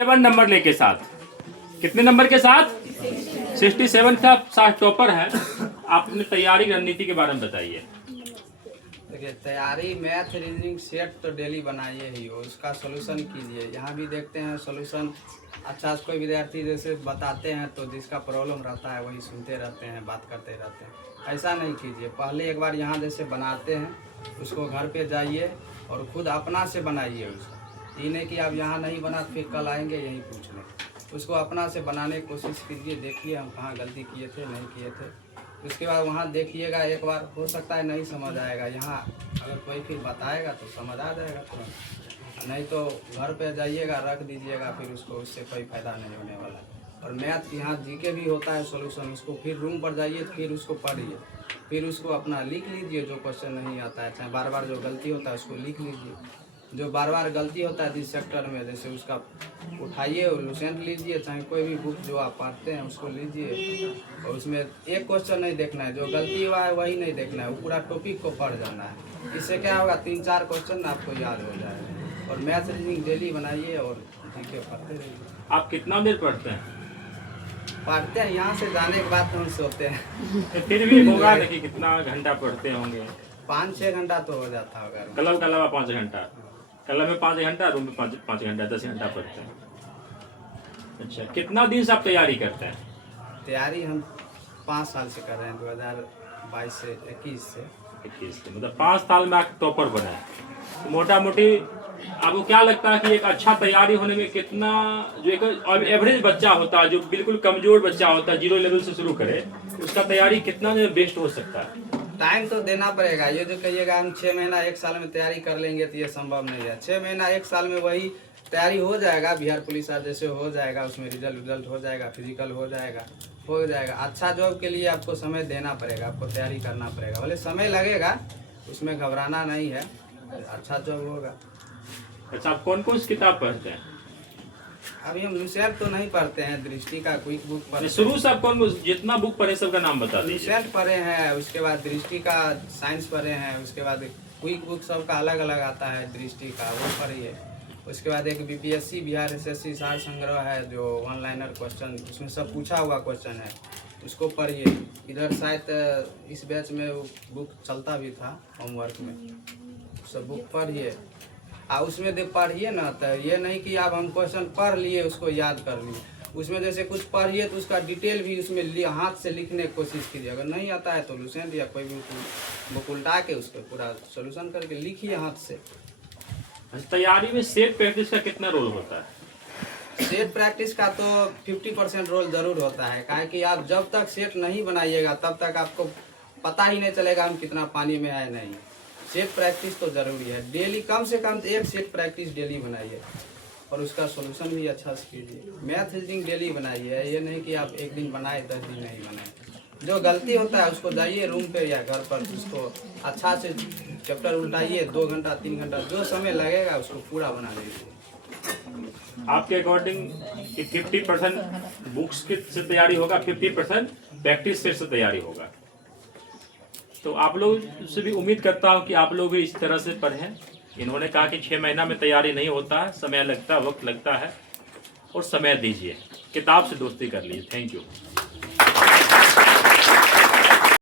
7 number लेके साथ, कितने नंबर के साथ 67 का साथ टॉपर है। आप अपनी तैयारी रणनीति के बारे में बताइए। देखिए, तैयारी मैथ रीजनिंग सेट तो डेली बनाइए ही हो, उसका सोल्यूशन कीजिए। यहाँ भी देखते हैं सोल्यूशन अच्छा से कोई विद्यार्थी जैसे बताते हैं तो जिसका प्रॉब्लम रहता है वही सुनते रहते हैं, बात करते रहते हैं। ऐसा नहीं कीजिए, पहले एक बार यहाँ जैसे बनाते हैं उसको घर पे जाइए और खुद अपना से बनाइए उसको। ये नहीं कि आप यहाँ नहीं बना फिर कल आएंगे यहीं पूछ लें। उसको अपना से बनाने की कोशिश कीजिए, देखिए हम कहाँ गलती किए थे नहीं किए थे। उसके बाद वहाँ देखिएगा, एक बार हो सकता है नहीं समझ आएगा, यहाँ अगर कोई फिर बताएगा तो समझ आ जाएगा तुरंत। नहीं तो घर पे जाइएगा रख दीजिएगा, फिर उसको उससे कोई फ़ायदा नहीं होने वाला। और मैथ यहाँ जीके भी होता है सॉल्यूशन, उसको फिर रूम पर जाइए फिर उसको पढ़िए, फिर उसको अपना लिख लीजिए। जो क्वेश्चन नहीं आता है, चाहे बार बार जो गलती होता है उसको लिख लीजिए। जो बार बार गलती होता है जिस सेक्टर में, जैसे उसका उठाइए लुसेंट लीजिए, चाहे कोई भी बुक जो आप पढ़ते हैं उसको लीजिए और उसमें एक क्वेश्चन नहीं देखना है, जो गलती हुआ है वही नहीं देखना है, वो पूरा टॉपिक को पढ़ जाना है। इससे क्या होगा, 3-4 क्वेश्चन आपको याद हो जाएगा। और मैथ रीजनिंग डेली बनाइए और जीके पढ़ते रहिए। आप कितना देर पढ़ते हैं? पढ़ते हैं यहाँ से जाने के बाद तो हम सोते हैं। तो फिर भी होगा ना कि कितना घंटा पढ़ते होंगे? 5-6 घंटा तो हो जाता होगा। क्लब के अलावा 5 घंटा, क्लब में 5 घंटा, रूम में 5 घंटा, 10 घंटा पढ़ते हैं। अच्छा, कितना दिन से आप तैयारी करते हैं? तैयारी हम 5 साल से कर रहे हैं, 2022 से 21 से। 21 से, मतलब 5 साल में आप टॉपर बने हैं। तो मोटा मोटी आपको क्या लगता है कि एक अच्छा तैयारी होने में कितना, जो एक एवरेज बच्चा होता है, जो बिल्कुल कमजोर बच्चा होता है, 0 लेवल से शुरू करे, उसका तैयारी कितना में बेस्ट हो सकता है? टाइम तो देना पड़ेगा। ये जो कहिएगा हम 6 महीना 1 साल में तैयारी कर लेंगे तो ये संभव नहीं है। 6 महीना 1 साल में वही तैयारी हो जाएगा, बिहार पुलिस आज जैसे हो जाएगा, उसमें रिजल्ट हो जाएगा, फिजिकल हो जाएगा। अच्छा जॉब के लिए आपको समय देना पड़ेगा, आपको तैयारी करना पड़ेगा। भले समय लगेगा, उसमें घबराना नहीं है, अच्छा जॉब होगा। अच्छा, आप कौन कौन सी किताब पढ़ते हैं? अभी हम लुसेंट तो नहीं पढ़ते हैं, दृष्टि का क्विक बुक पढ़ते हैं। शुरू से आप कौन जितना बुक पढ़े सबका नाम बता दीजिए। लुसेंट पढ़े हैं, उसके बाद दृष्टि का साइंस पढ़े हैं, उसके बाद क्विक बुक सबका अलग अलग आता है, दृष्टि का वो पढ़िए। उसके बाद एक बीपीएससी बिहार एसएससी सार संग्रह है, जो ऑनलाइनर क्वेश्चन, उसमें सब पूछा हुआ क्वेश्चन है, उसको पढ़िए। इधर शायद इस बैच में वो बुक चलता भी था होमवर्क में, सब बुक पढ़िए। उसमें देख पढ़िए ना, तो ये नहीं कि आप हम क्वेश्चन पढ़ लिए उसको याद कर लिए, उसमें जैसे कुछ पढ़िए तो उसका डिटेल भी उसमें हाथ से लिखने की कोशिश कीजिए। अगर नहीं आता है तो लुसेंट या कोई भी बुक उल्टा के उसको पूरा सोल्यूशन करके लिखिए हाथ से। तैयारी में सेट प्रैक्टिस का कितना रोल होता है? सेट प्रैक्टिस का तो 50% रोल जरूर होता है, काहे कि आप जब तक सेट नहीं बनाइएगा तब तक आपको पता ही नहीं चलेगा हम कितना पानी में है नहीं। सेट प्रैक्टिस तो जरूरी है, डेली कम से कम 1 सेट प्रैक्टिस डेली बनाइए और उसका सोल्यूशन भी अच्छा से कीजिए। मैथ रीजनिंग डेली बनाइए, ये नहीं कि आप एक दिन बनाए 10 दिन नहीं बनाए। जो गलती होता है उसको जाइए रूम पे या घर पर, उसको अच्छा से चैप्टर उल्टाइए, 2 घंटा 3 घंटा जो समय लगेगा उसको पूरा बना लीजिए। आपके अकॉर्डिंग 50% बुक्स से तैयारी होगा, 50% प्रैक्टिस सेट से तैयारी होगा। तो आप लोग से भी उम्मीद करता हूँ कि आप लोग भी इस तरह से पढ़ें। इन्होंने कहा कि 6 महीना में तैयारी नहीं होता है, समय लगता है, वक्त लगता है, और समय दीजिए, किताब से दोस्ती कर लीजिए। Thank you.